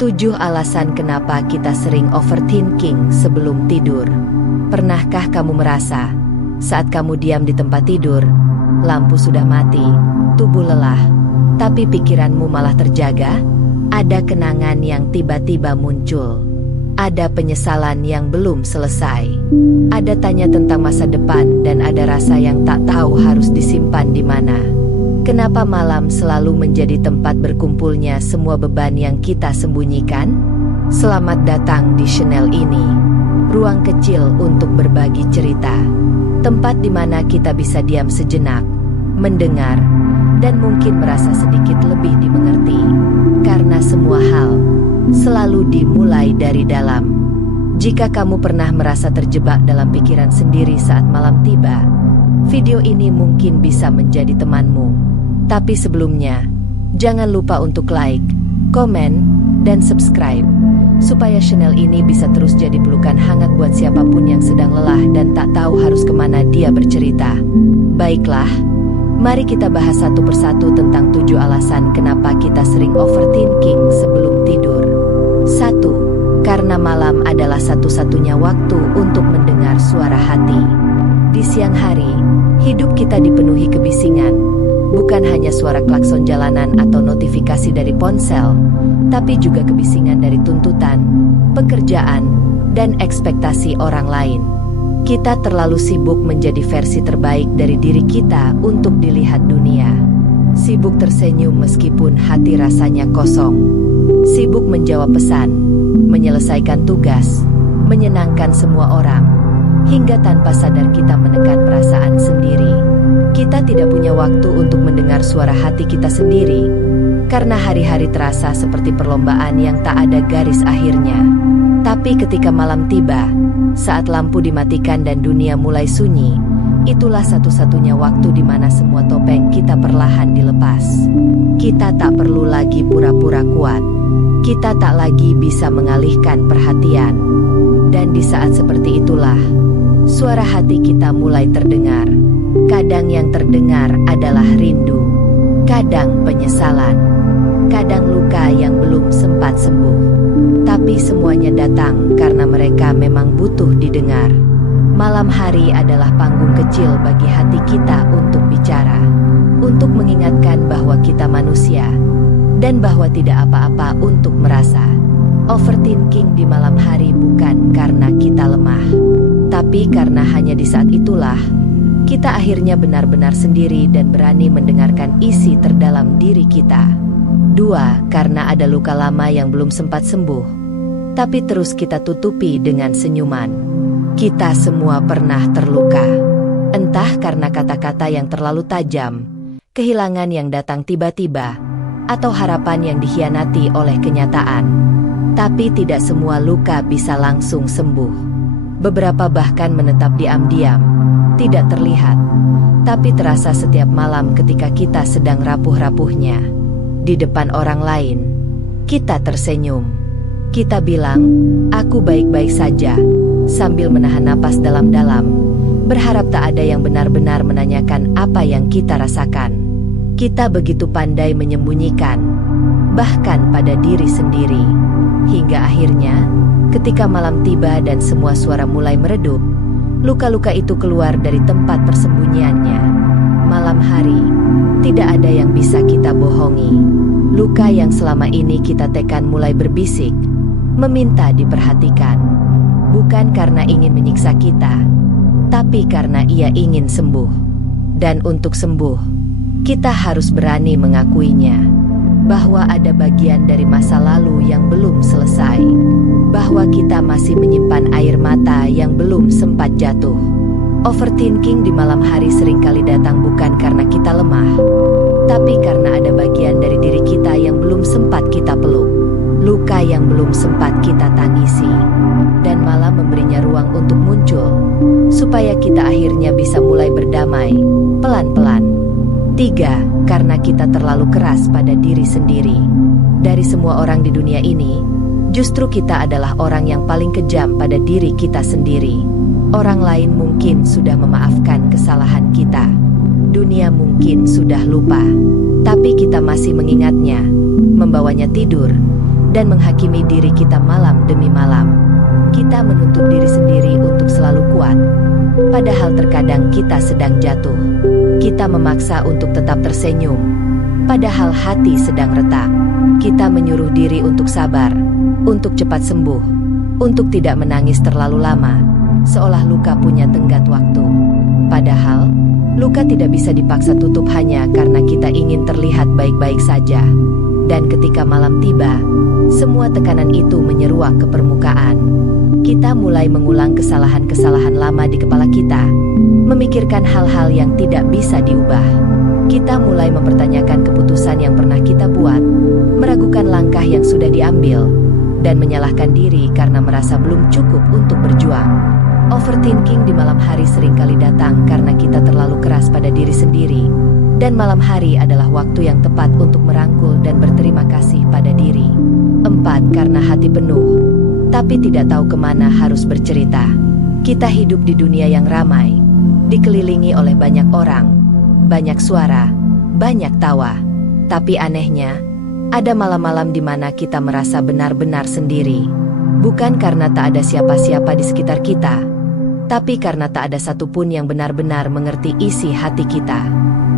7 alasan kenapa kita sering overthinking sebelum tidur. Pernahkah kamu merasa, saat kamu diam di tempat tidur, lampu sudah mati, tubuh lelah, tapi pikiranmu malah terjaga? Ada kenangan yang tiba-tiba muncul. Ada penyesalan yang belum selesai. Ada tanya tentang masa depan dan ada rasa yang tak tahu harus disimpan di mana. Kenapa malam selalu menjadi tempat berkumpulnya semua beban yang kita sembunyikan? Selamat datang di channel ini. Ruang kecil untuk berbagi cerita. Tempat di mana kita bisa diam sejenak, mendengar, dan mungkin merasa sedikit lebih dimengerti. Karena semua hal selalu dimulai dari dalam. Jika kamu pernah merasa terjebak dalam pikiran sendiri saat malam tiba, video ini mungkin bisa menjadi temanmu. Tapi sebelumnya, jangan lupa untuk like, komen, dan subscribe, supaya channel ini bisa terus jadi pelukan hangat buat siapapun yang sedang lelah dan tak tahu harus kemana dia bercerita. Baiklah, mari kita bahas satu persatu tentang 7 alasan kenapa kita sering overthinking sebelum tidur. 1. Karena malam adalah satu-satunya waktu untuk mendengar suara hati. Di siang hari, hidup kita dipenuhi kebisingan. Bukan hanya suara klakson jalanan atau notifikasi dari ponsel, tapi juga kebisingan dari tuntutan, pekerjaan, dan ekspektasi orang lain. Kita terlalu sibuk menjadi versi terbaik dari diri kita untuk dilihat dunia. Sibuk tersenyum meskipun hati rasanya kosong. Sibuk menjawab pesan, menyelesaikan tugas, menyenangkan semua orang, hingga tanpa sadar kita menekan perasaan sendiri. Kita tidak punya waktu untuk mendengar suara hati kita sendiri, karena hari-hari terasa seperti perlombaan yang tak ada garis akhirnya. Tapi ketika malam tiba, saat lampu dimatikan dan dunia mulai sunyi, itulah satu-satunya waktu di mana semua topeng kita perlahan dilepas. Kita tak perlu lagi pura-pura kuat. Kita tak lagi bisa mengalihkan perhatian. Dan di saat seperti itulah, suara hati kita mulai terdengar. Kadang yang terdengar adalah rindu, kadang penyesalan, kadang luka yang belum sempat sembuh. Tapi semuanya datang karena mereka memang butuh didengar. Malam hari adalah panggung kecil bagi hati kita untuk bicara, untuk mengingatkan bahwa kita manusia, dan bahwa tidak apa-apa untuk merasa. Overthinking di malam hari bukan karena kita lemah, tapi karena hanya di saat itulah kita akhirnya benar-benar sendiri dan berani mendengarkan isi terdalam diri kita. 2. Karena ada luka lama yang belum sempat sembuh, tapi terus kita tutupi dengan senyuman. Kita semua pernah terluka, entah karena kata-kata yang terlalu tajam, kehilangan yang datang tiba-tiba, atau harapan yang dikhianati oleh kenyataan. Tapi tidak semua luka bisa langsung sembuh. Beberapa bahkan menetap diam-diam, tidak terlihat, tapi terasa setiap malam ketika kita sedang rapuh-rapuhnya. Di depan orang lain, kita tersenyum. Kita bilang, "Aku baik-baik saja," sambil menahan napas dalam-dalam, berharap tak ada yang benar-benar menanyakan apa yang kita rasakan. Kita begitu pandai menyembunyikan, bahkan pada diri sendiri. Hingga akhirnya, ketika malam tiba dan semua suara mulai meredup, luka-luka itu keluar dari tempat persembunyiannya. Malam hari, tidak ada yang bisa kita bohongi. Luka yang selama ini kita tekan mulai berbisik, meminta diperhatikan. Bukan karena ingin menyiksa kita, tapi karena ia ingin sembuh. Dan untuk sembuh, kita harus berani mengakuinya. Bahwa ada bagian dari masa lalu yang belum selesai. Bahwa kita masih menyimpan air mata yang belum sempat jatuh. Overthinking di malam hari seringkali datang bukan karena kita lemah, tapi karena ada bagian dari diri kita yang belum sempat kita peluk. Luka yang belum sempat kita tangisi. Dan malam memberinya ruang untuk muncul, supaya kita akhirnya bisa mulai berdamai, pelan-pelan. 3. Karena kita terlalu keras pada diri sendiri. Dari semua orang di dunia ini, justru kita adalah orang yang paling kejam pada diri kita sendiri. Orang lain mungkin sudah memaafkan kesalahan kita. Dunia mungkin sudah lupa. Tapi kita masih mengingatnya, membawanya tidur, dan menghakimi diri kita malam demi malam. Kita menuntut diri sendiri untuk selalu kuat, padahal terkadang kita sedang jatuh. Kita memaksa untuk tetap tersenyum, padahal hati sedang retak. Kita menyuruh diri untuk sabar, untuk cepat sembuh, untuk tidak menangis terlalu lama, seolah luka punya tenggat waktu. Padahal, luka tidak bisa dipaksa tutup hanya karena kita ingin terlihat baik-baik saja. Dan ketika malam tiba, semua tekanan itu menyeruak ke permukaan. Kita mulai mengulang kesalahan-kesalahan lama di kepala kita, memikirkan hal-hal yang tidak bisa diubah. Kita mulai mempertanyakan keputusan yang pernah kita buat, meragukan langkah yang sudah diambil, dan menyalahkan diri karena merasa belum cukup untuk berjuang. Overthinking di malam hari seringkali datang karena kita terlalu keras pada diri sendiri, dan malam hari adalah waktu yang tepat untuk merangkul dan berterima kasih pada diri. 4. Karena hati penuh, tapi tidak tahu kemana harus bercerita. Kita hidup di dunia yang ramai, dikelilingi oleh banyak orang, banyak suara, banyak tawa. Tapi anehnya, ada malam-malam di mana kita merasa benar-benar sendiri. Bukan karena tak ada siapa-siapa di sekitar kita, tapi karena tak ada satupun yang benar-benar mengerti isi hati kita.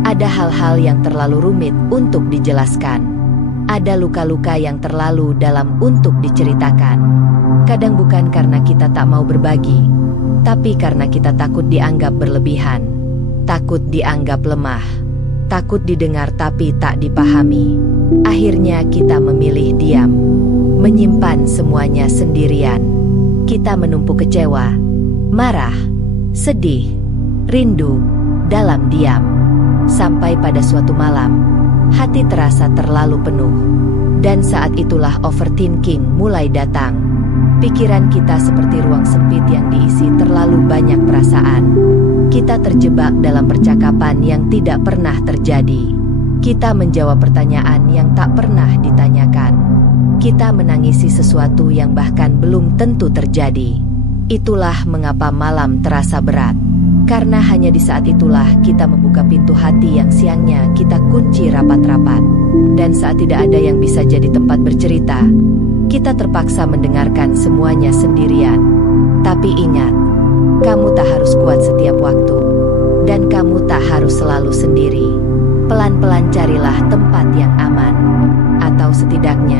Ada hal-hal yang terlalu rumit untuk dijelaskan. Ada luka-luka yang terlalu dalam untuk diceritakan. Kadang bukan karena kita tak mau berbagi, tapi karena kita takut dianggap berlebihan, takut dianggap lemah, takut didengar tapi tak dipahami. Akhirnya kita memilih diam, menyimpan semuanya sendirian. Kita menumpuk kecewa, marah, sedih, rindu dalam diam. Sampai pada suatu malam, hati terasa terlalu penuh. Dan saat itulah overthinking mulai datang. Pikiran kita seperti ruang sempit yang diisi terlalu banyak perasaan. Kita terjebak dalam percakapan yang tidak pernah terjadi. Kita menjawab pertanyaan yang tak pernah ditanyakan. Kita menangisi sesuatu yang bahkan belum tentu terjadi. Itulah mengapa malam terasa berat. Karena hanya di saat itulah kita membuka pintu hati yang siangnya kita kunci rapat-rapat. Dan saat tidak ada yang bisa jadi tempat bercerita, kita terpaksa mendengarkan semuanya sendirian. Tapi ingat, kamu tak harus kuat setiap waktu. Dan kamu tak harus selalu sendiri. Pelan-pelan carilah tempat yang aman. Atau setidaknya,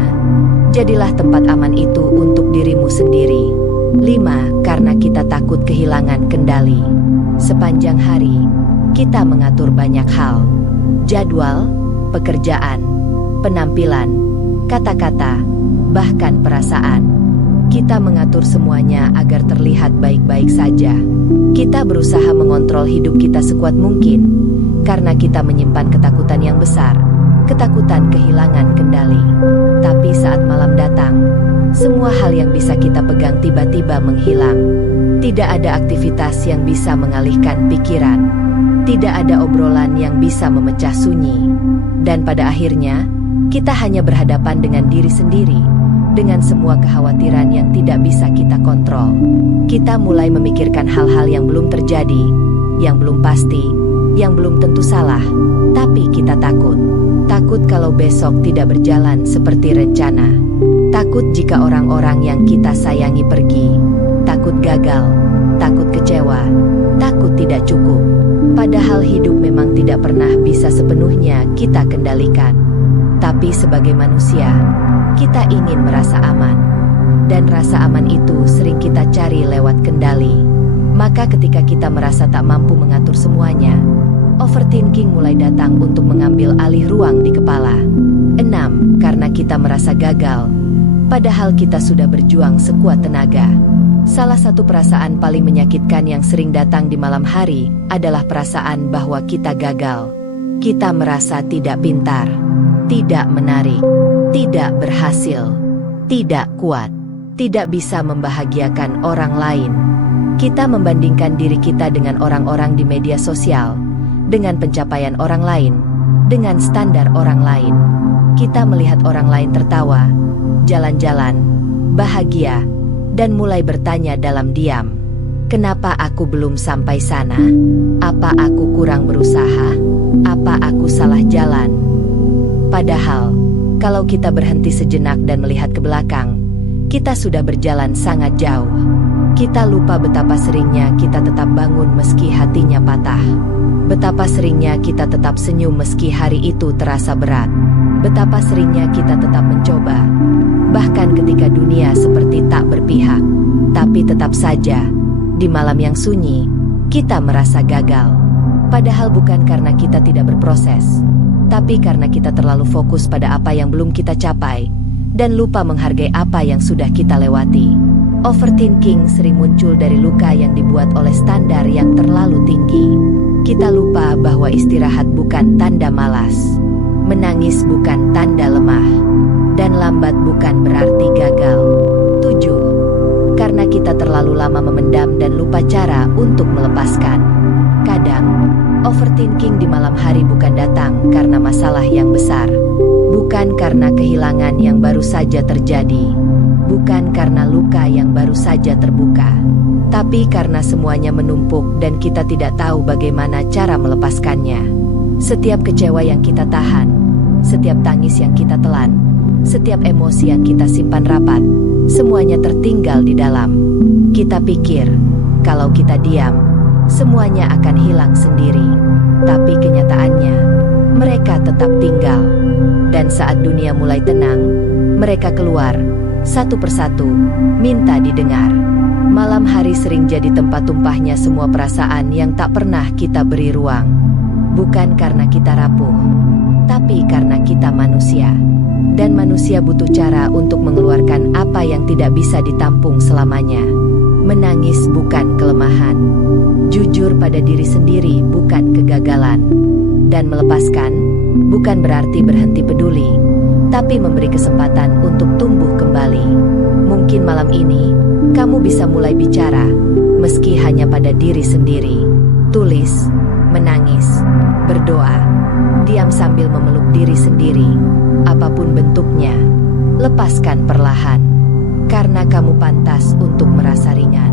jadilah tempat aman itu untuk dirimu sendiri. 5. Karena kita takut kehilangan kendali. Sepanjang hari, kita mengatur banyak hal. Jadwal, pekerjaan, penampilan, kata-kata, bahkan perasaan. Kita mengatur semuanya agar terlihat baik-baik saja. Kita berusaha mengontrol hidup kita sekuat mungkin, karena kita menyimpan ketakutan yang besar, ketakutan kehilangan kendali. Tapi saat malam datang, semua hal yang bisa kita pegang tiba-tiba menghilang. Tidak ada aktivitas yang bisa mengalihkan pikiran. Tidak ada obrolan yang bisa memecah sunyi. Dan pada akhirnya, kita hanya berhadapan dengan diri sendiri, dengan semua kekhawatiran yang tidak bisa kita kontrol. Kita mulai memikirkan hal-hal yang belum terjadi, yang belum pasti, yang belum tentu salah. Tapi kita takut. Takut kalau besok tidak berjalan seperti rencana. Takut jika orang-orang yang kita sayangi pergi. Takut gagal, takut kecewa, takut tidak cukup. Padahal hidup memang tidak pernah bisa sepenuhnya kita kendalikan. Tapi sebagai manusia, kita ingin merasa aman. Dan rasa aman itu sering kita cari lewat kendali. Maka ketika kita merasa tak mampu mengatur semuanya, overthinking mulai datang untuk mengambil alih ruang di kepala. 6. Karena kita merasa gagal, padahal kita sudah berjuang sekuat tenaga. Salah satu perasaan paling menyakitkan yang sering datang di malam hari adalah perasaan bahwa kita gagal. Kita merasa tidak pintar, tidak menarik, tidak berhasil, tidak kuat, tidak bisa membahagiakan orang lain. Kita membandingkan diri kita dengan orang-orang di media sosial, dengan pencapaian orang lain, dengan standar orang lain. Kita melihat orang lain tertawa, jalan-jalan, bahagia, dan mulai bertanya dalam diam, kenapa aku belum sampai sana? Apa aku kurang berusaha? Apa aku salah jalan? Padahal, Kalau kita berhenti sejenak dan melihat ke belakang, kita sudah berjalan sangat jauh. Kita lupa betapa seringnya kita tetap bangun meski hatinya patah. Betapa seringnya kita tetap senyum meski hari itu terasa berat. Betapa seringnya kita tetap mencoba, bahkan ketika dunia seperti tak berpihak. Tapi tetap saja, di malam yang sunyi, kita merasa gagal. Padahal bukan karena kita tidak berproses, tapi karena kita terlalu fokus pada apa yang belum kita capai, dan lupa menghargai apa yang sudah kita lewati. Overthinking sering muncul dari luka yang dibuat oleh standar yang terlalu tinggi. Kita lupa bahwa istirahat bukan tanda malas, menangis bukan tanda lemah, dan lambat bukan berarti gagal. 7. Karena kita terlalu lama memendam dan lupa cara untuk melepaskan. Kadang, overthinking di malam hari bukan datang karena masalah yang besar, bukan karena kehilangan yang baru saja terjadi, bukan karena luka yang baru saja terbuka, tapi karena semuanya menumpuk dan kita tidak tahu bagaimana cara melepaskannya. Setiap kecewa yang kita tahan, setiap tangis yang kita telan, setiap emosi yang kita simpan rapat, semuanya tertinggal di dalam. Kita pikir, kalau kita diam, semuanya akan hilang sendiri. Tapi kenyataannya, mereka tetap tinggal. Dan saat dunia mulai tenang, mereka keluar, satu persatu, minta didengar. Malam hari sering jadi tempat tumpahnya semua perasaan yang tak pernah kita beri ruang. Bukan karena kita rapuh, tapi karena kita manusia. Dan manusia butuh cara untuk mengeluarkan apa yang tidak bisa ditampung selamanya. Menangis bukan kelemahan. Jujur pada diri sendiri bukan kegagalan. Dan melepaskan bukan berarti berhenti peduli, tapi memberi kesempatan untuk tumbuh kembali. Mungkin malam ini, kamu bisa mulai bicara, meski hanya pada diri sendiri. Tulis, menangis, berdoa, diam sambil memeluk diri sendiri. Apapun bentuknya, lepaskan perlahan, karena kamu pantas untuk merasa ringan.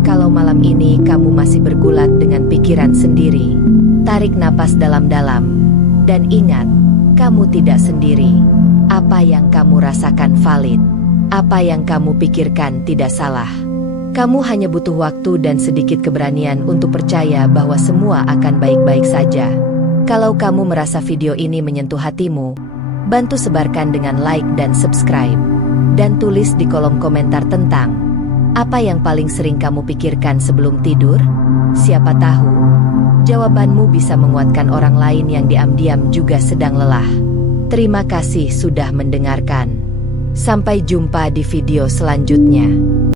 Kalau malam ini kamu masih bergulat dengan pikiran sendiri, tarik napas dalam-dalam, dan ingat, kamu tidak sendiri. Apa yang kamu rasakan valid, apa yang kamu pikirkan tidak salah. Kamu hanya butuh waktu dan sedikit keberanian untuk percaya bahwa semua akan baik-baik saja. Kalau kamu merasa video ini menyentuh hatimu, bantu sebarkan dengan like dan subscribe. Dan tulis di kolom komentar tentang apa yang paling sering kamu pikirkan sebelum tidur. Siapa tahu, jawabanmu bisa menguatkan orang lain yang diam-diam juga sedang lelah. Terima kasih sudah mendengarkan. Sampai jumpa di video selanjutnya.